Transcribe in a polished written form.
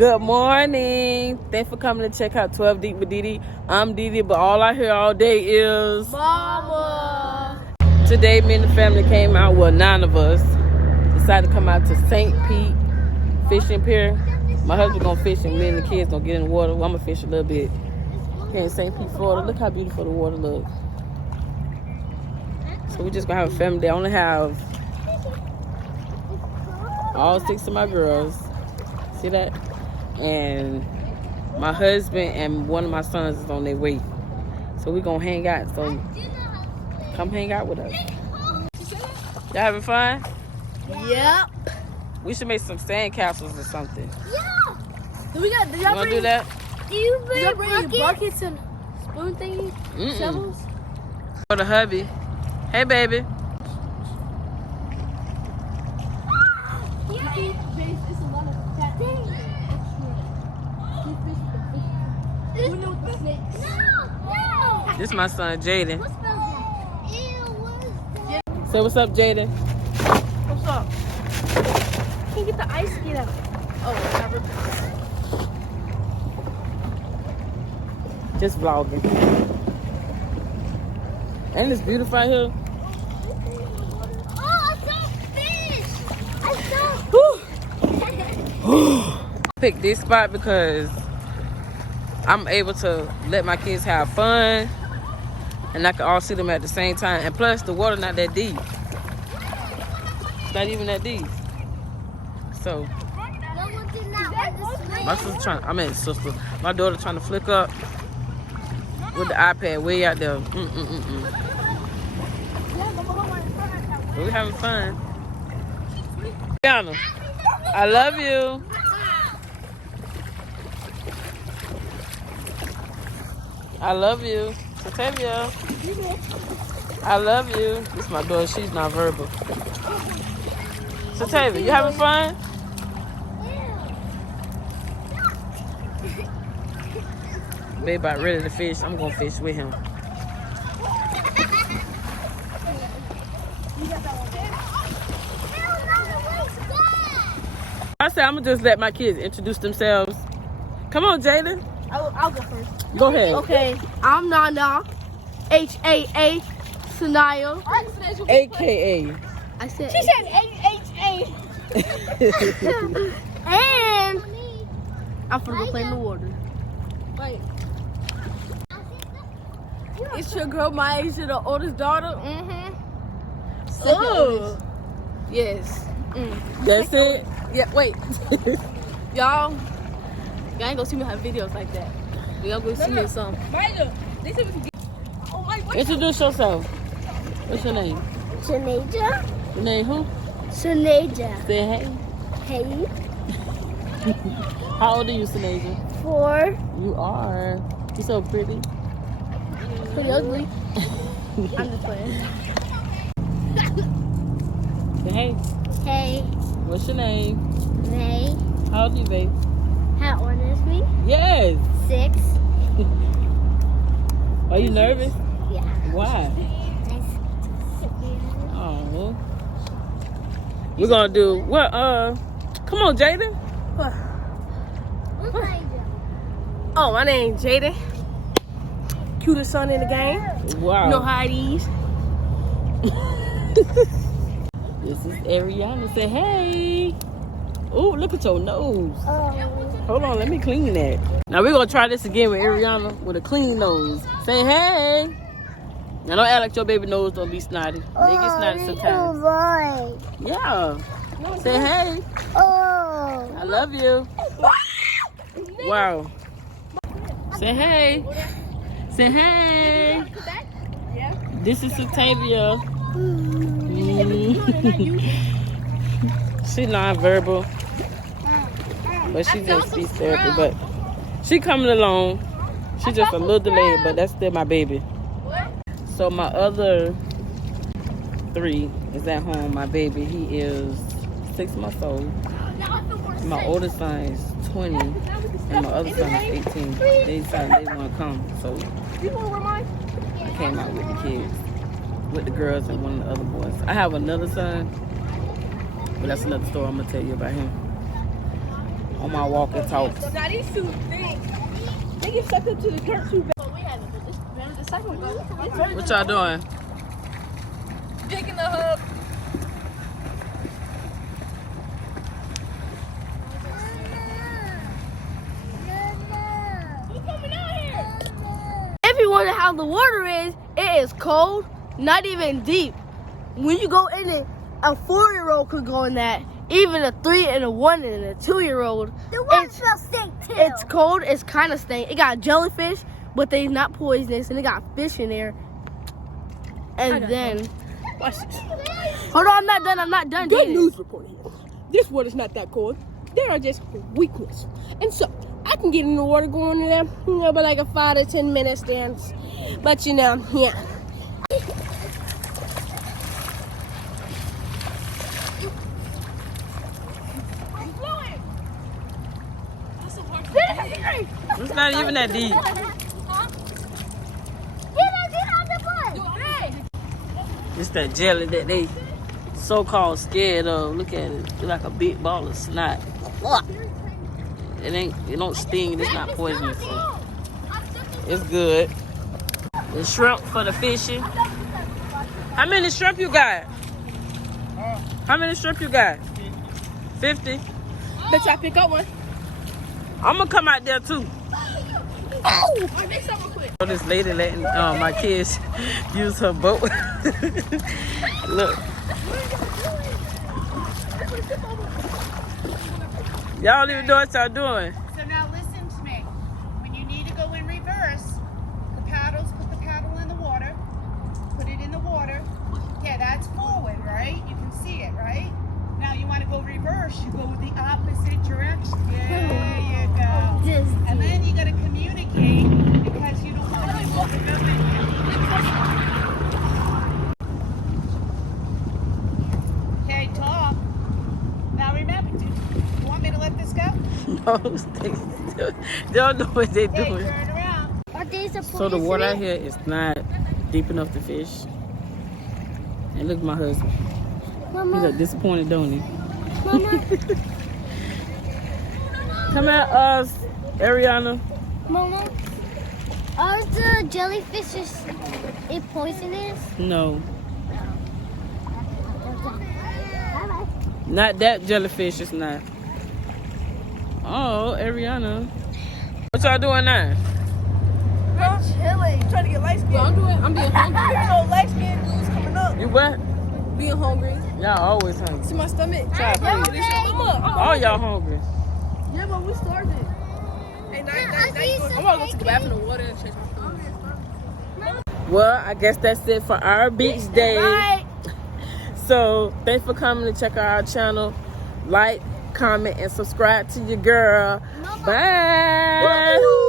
Good morning. Thanks for coming to check out 12 Deep with Deedee. I'm Deedee, but all I hear all day is Mama. Today, me and the family came out. Well, 9 of us decided to come out to St. Pete fishing pier. My husband gonna fish and me and the kids gonna get in the water. Well, I'm gonna fish a little bit here in St. Pete, Florida. Look how beautiful the water looks. So we just gonna have a family day. I only have all 6 of my girls. See that? And my husband and one of my sons is on their way. So we gonna hang out. So come hang out with us. Y'all having fun? Yep. We should make some sand castles or something. Yeah. Do You wanna do that? Do you bring buckets and spoon thingy? Shovels? Go to hubby. Hey, baby. This is my son, Jaden. Say what's up, Jaden. What's up? Can't get the ice skate out. Oh, whatever. Just vlogging. Ain't this beautiful right here? Oh, I saw fish. I saw. Pick this spot because I'm able to let my kids have fun and I can all see them at the same time. And plus, the water not that deep. It's not even that deep. So, my sister my daughter trying to flick up with the iPad way out there. But we having fun. Brianna, I love you. I love you. Satavia, I love you. This is my daughter. She's not verbal. Satavia, you having fun? Babe about ready to fish. I'm going to fish with him. I said I'm going to just let my kids introduce themselves. Come on, Jaden. I'll go first. Go ahead. Okay, I'm Nana. H-A-A. Sanaya. AKA. I said. She said H-A. And I'm gonna go play in the water. Wait. It's your girl, my age, the oldest daughter. Second oldest. Yes. That's it? Yeah. Wait. Y'all ain't gonna see me have videos like that. Y'all gonna see me some. Introduce yourself. What's your name? Shanaja. Your name who? Shanaja. Say hey. Hey. How old are you, Sanaja? 4. You are. You're so pretty. Pretty ugly. I'm just playing. Say hey. Hey. What's your name? May. How old are you, babe? How old is me? Yes. 6. Are you nervous? Yeah. Why? Oh. We're gonna do what? Come on, Jaden. Oh, my name's Jaden. Cutest son in the game. Wow. You know how it is. This is Ariana. Say hey. Oh, look at your nose. Hold on, let me clean that. Now we're gonna try this again with Ariana with a clean nose. Say hey. Now don't act like your baby nose don't be snotty. They get snotty sometimes. Yeah. Say hey. I love you. Wow. Say hey. Say hey. This is Satavia. She's non-verbal, but she's in speech therapy. But she coming along. She's just a little delayed, but that's still my baby. So my other 3 is at home. My baby, he is 6 months old. My oldest son is 20, and my other son is 18. They decided they want to come, so I came out with the kids, with the girls and one of the other boys. I have another son, but that's another story. I'm gonna tell you about him. on my walk and talk. Now these two things, they get stuck up to the dirt too bad. What y'all doing? Digging the hub. If you wonder how the water is, it is cold, not even deep. When you go in it, a 4-year-old could go in that. Even a 3 and a 1 and a 2-year-old. The water smells stink too. It's cold. It's kind of stink. It got jellyfish, but they're not poisonous, and it got fish in there. And then, watch this. Hold on, I'm not done. Good news report here. This water's not that cold. There are just weakness. And so, I can get in the water going in there, but like a 5 to 10 minutes dance. But yeah. It's not even that deep. It's that jelly that they so-called scared of. Look at it. It's like a big ball of snot. It don't sting. It's not poisonous. It's good. The shrimp for the fishing. How many shrimp you got? How many shrimp you got? 50. Bet y'all pick up one. I'm gonna come out there too. Oh, make something quick. This lady letting my kids use her boat. Look. Y'all don't even know what y'all doing. So now listen to me. When you need to go in reverse, the paddles, put the paddle in the water. Put it in the water. Yeah, that's forward, right? You can see it, right? Now you want to go reverse, you go the opposite direction. There you go. And then you got to communicate because you don't want to go. Okay, talk. Now remember, do you want me to let this go? No, they don't know what they're Okay, doing. turn around. Are they So the water out here is not deep enough to fish. And look at my husband. He Mama, look disappointed, don't he? Mama, Come at us, Ariana. Mama. Are the jellyfishes poisonous? No, not that jellyfish. It's not. Oh, Ariana. What y'all doing now? I'm chilling. Trying to get light skin. I'm being hungry. You know, light skin dudes coming up. You what? Being hungry. Y'all always hungry. See my stomach? Try to please. All y'all hungry. Yeah, but we started. Hey, I'm gonna go take a bath in the water and change my clothes. Well, I guess that's it for our beach day. Bye. So thanks for coming to check out our channel. Like, comment, and subscribe to your girl. Bye.